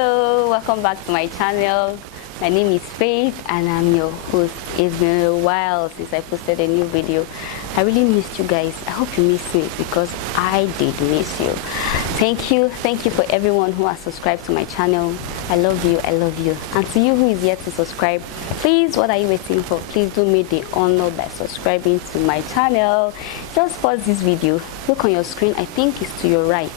Hello, welcome back to my channel. My name is Faith and I'm your host. It's been a while since I posted a new video. I really missed you guys. I hope you missed me because I did miss you. Thank you for everyone who has subscribed to my channel. I love you. And to you who is yet to subscribe, please, what are you waiting for? Please do me the honor by subscribing to my channel. Just pause this video, look on your screen. I think it's to your right.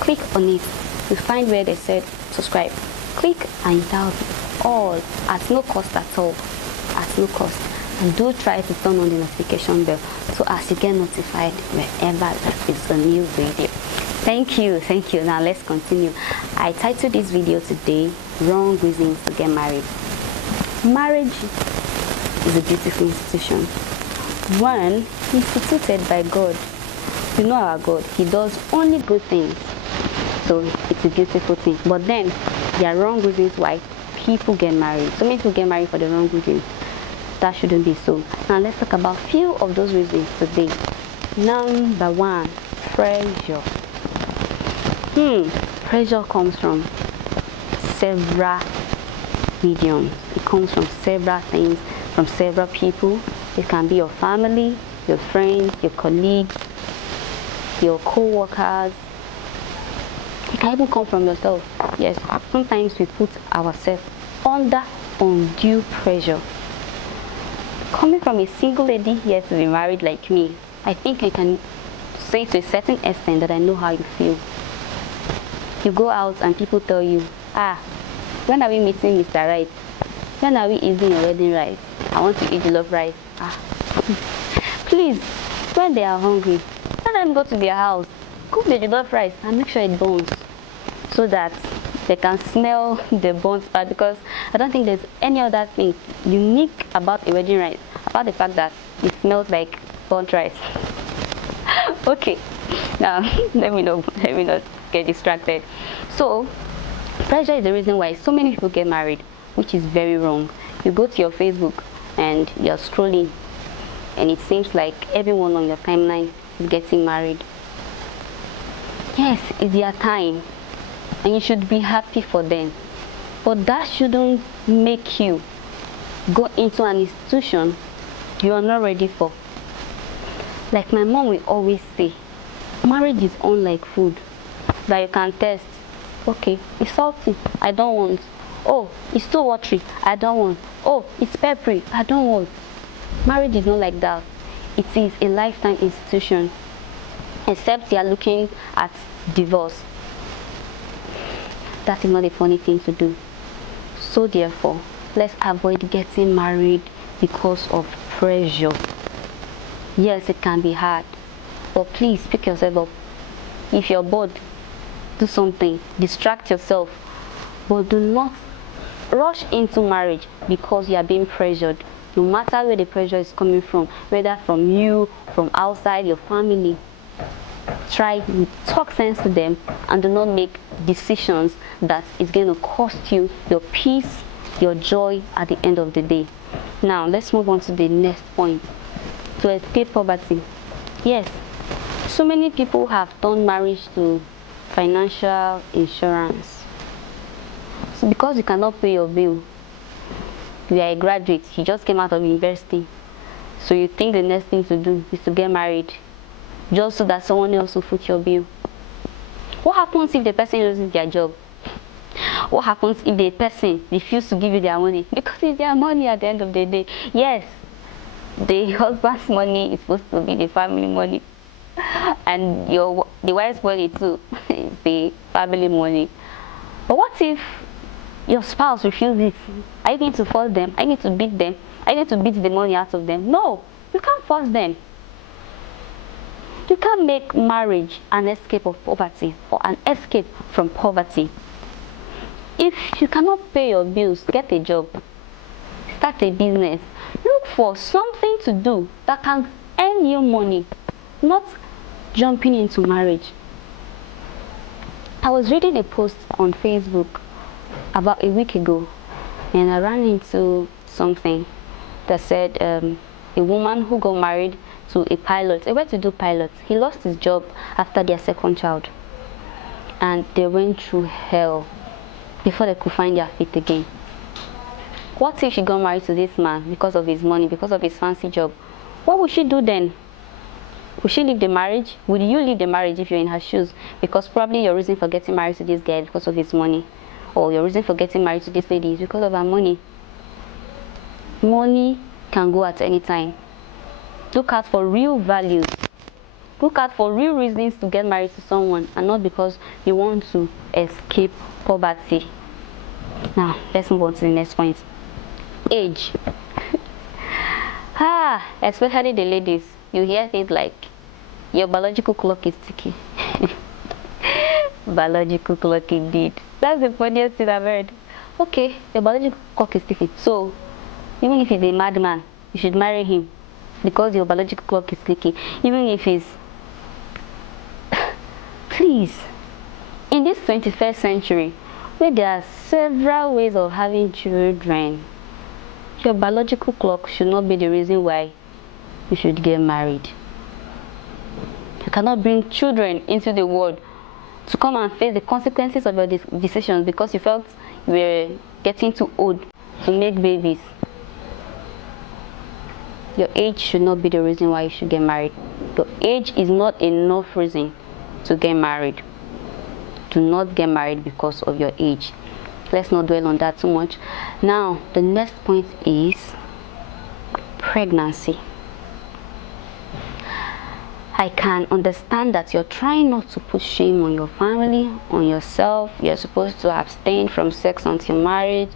Click on it. You find where they said subscribe. Click and that'll be all at no cost at all. At no cost. And do try to turn on the notification bell so as you get notified whenever there is a new video. Thank you. Now let's continue. I titled this video today, Wrong Reasons to Get Married. Marriage is a beautiful institution. One instituted by God. You know our God, He does only good things. So it's a beautiful thing. But then there are wrong reasons why people get married. So many people get married for the wrong reasons. That shouldn't be so. Now let's talk about a few of those reasons today. Number one, pressure. Pressure comes from several mediums. It comes from several things, from several people. It can be your family, your friends, your colleagues, your co-workers. It can even come from yourself. Yes, sometimes we put ourselves under undue pressure. Coming from a single lady yet to be married like me, I think I can say to a certain extent that I know how you feel. You go out and people tell you, when are we meeting Mr. Right? When are we eating your wedding rice? I want to eat jollof rice. Please, when they are hungry, let them go to their house, cook the jollof rice and make sure it burns so that they can smell the burnt part, because I don't think there's any other thing unique about a wedding rice apart the fact that it smells like burnt rice. Okay, now let me not get distracted. So pressure is the reason why so many people get married, which is very wrong. You go to your Facebook and you're scrolling and it seems like everyone on your timeline is getting married. Yes, it's their time and you should be happy for them, but that shouldn't make you go into an institution you are not ready for. Like my mom will always say, marriage is unlike food that you can taste. Okay, it's salty, I don't want. Oh, it's too watery, I don't want. Oh, it's peppery, I don't want. Marriage is not like that. It is a lifetime institution, except you are looking at divorce. That is not a funny thing to do. So therefore, let's avoid getting married because of pressure. Yes, it can be hard, but please pick yourself up. If you're bored, do something, distract yourself, but do not rush into marriage because you are being pressured. No matter where the pressure is coming from, whether from you, from outside your family, try to talk sense to them and do not make decisions that is going to cost you your peace, your joy at the end of the day. Now let's move on to the next point. To escape poverty. Yes, so many people have turned marriage to financial insurance. So because you cannot pay your bill, you are a graduate, you just came out of university, so you think the next thing to do is to get married just so that someone else will foot your bill. What happens if the person loses their job? What happens if the person refuses to give you their money? Because it's their money at the end of the day. Yes, the husband's money is supposed to be the family money, and the wife's money too is the family money. But what if your spouse refuses it? Are you going to force them? Are you going to beat them? Are you going to beat the money out of them? No, you can't force them. You can't make marriage an escape of poverty or an escape from poverty. If you cannot pay your bills, get a job, start a business, look for something to do that can earn you money, not jumping into marriage. I was reading a post on Facebook about a week ago and I ran into something that said a woman who got married to a pilot, a well-to-do pilot. He lost his job after their second child and they went through hell before they could find their feet again. What if she got married to this man because of his money, because of his fancy job? What would she do then? Would she leave the marriage? Would you leave the marriage if you're in her shoes? Because probably your reason for getting married to this guy is because of his money. Or your reason for getting married to this lady is because of her money. Money can go at any time. Look out for real values. Look out for real reasons to get married to someone, and not because you want to escape poverty. Now, let's move on to the next point. Age. Especially the ladies. You hear things like, your biological clock is ticking. Biological clock indeed. That's the funniest thing I've heard. Okay, your biological clock is ticking. So, even if he's a madman, you should marry him because your biological clock is ticking. Even if he's... Please, in this 21st century, where there are several ways of having children, your biological clock should not be the reason why you should get married. You cannot bring children into the world to come and face the consequences of your decisions because you felt you were getting too old to make babies. Your age should not be the reason why you should get married. Your age is not enough reason to get married. Do not get married because of your age. Let's not dwell on that too much. Now, the next point is pregnancy. I can understand that you're trying not to put shame on your family, on yourself. You're supposed to abstain from sex until marriage,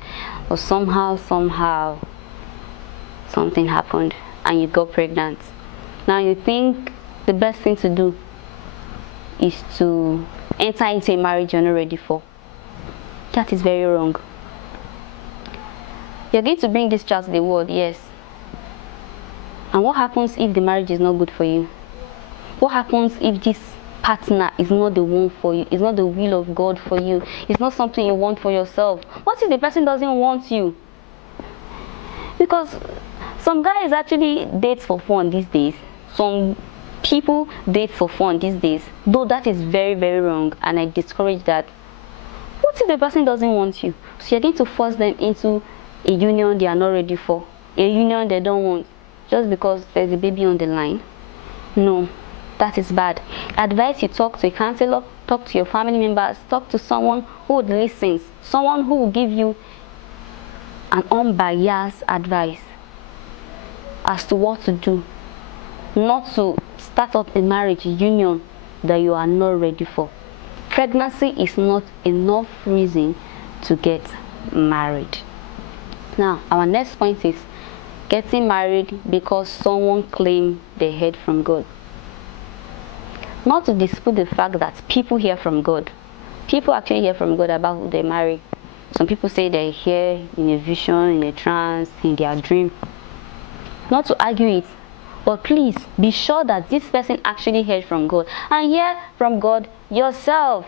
or somehow something happened and you got pregnant. Now you think the best thing to do is to enter into a marriage you're not ready for. That is very wrong. You're going to bring this child to the world, yes. And what happens if the marriage is not good for you? What happens if this partner is not the one for you? It's not the will of God for you. It's not something you want for yourself. What if the person doesn't want you? Because some guys actually date for fun these days. Some people date for fun these days. Though that is very, very wrong, and I discourage that. What if the person doesn't want you? So you're going to force them into a union they are not ready for. A union they don't want. Just because there's a baby on the line. No. That is bad. Advise you talk to a counselor, talk to your family members, talk to someone who listens, someone who will give you an unbiased advice as to what to do, not to start up a marriage union that you are not ready for. Pregnancy is not enough reason to get married. Now, our next point is getting married because someone claimed they heard from God. Not to dispute the fact that people hear from God. People actually hear from God about who they marry. Some people say they hear in a vision, in a trance, in their dream. Not to argue it, but please be sure that this person actually heard from God. And hear from God yourself.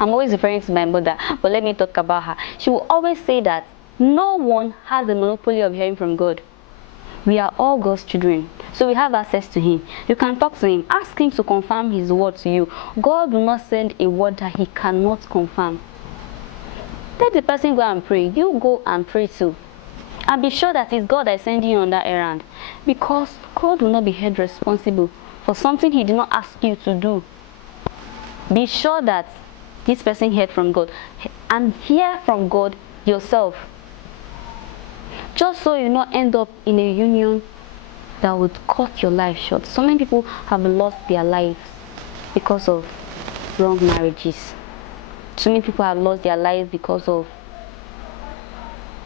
I'm always referring to my mother, but let me talk about her. She will always say that no one has the monopoly of hearing from God. We are all God's children, so we have access to Him. You can talk to Him, ask Him to confirm His word to you. God will not send a word that He cannot confirm. Let the person go and pray. You go and pray too. And be sure that it's God that is sending you on that errand. Because God will not be held responsible for something He did not ask you to do. Be sure that this person heard from God. And hear from God yourself. Just so you not end up in a union that would cut your life short. So many people have lost their lives because of wrong marriages. So many people have lost their lives because of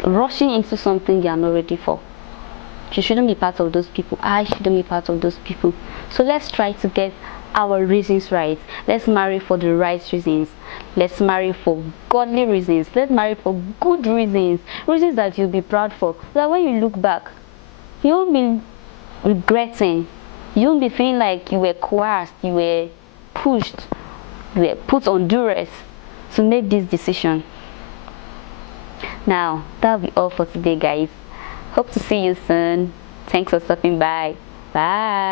rushing into something they are not ready for. You shouldn't be part of those people. I shouldn't be part of those people. So let's try to get our reasons right. Let's marry for the right reasons. Let's marry for godly reasons. Let's marry for good reasons. Reasons that you'll be proud for. So that when you look back, you won't be regretting. You won't be feeling like you were coerced, you were pushed, you were put on duress to make this decision. Now, that'll be all for today, guys. Hope to see you soon. Thanks for stopping by. Bye.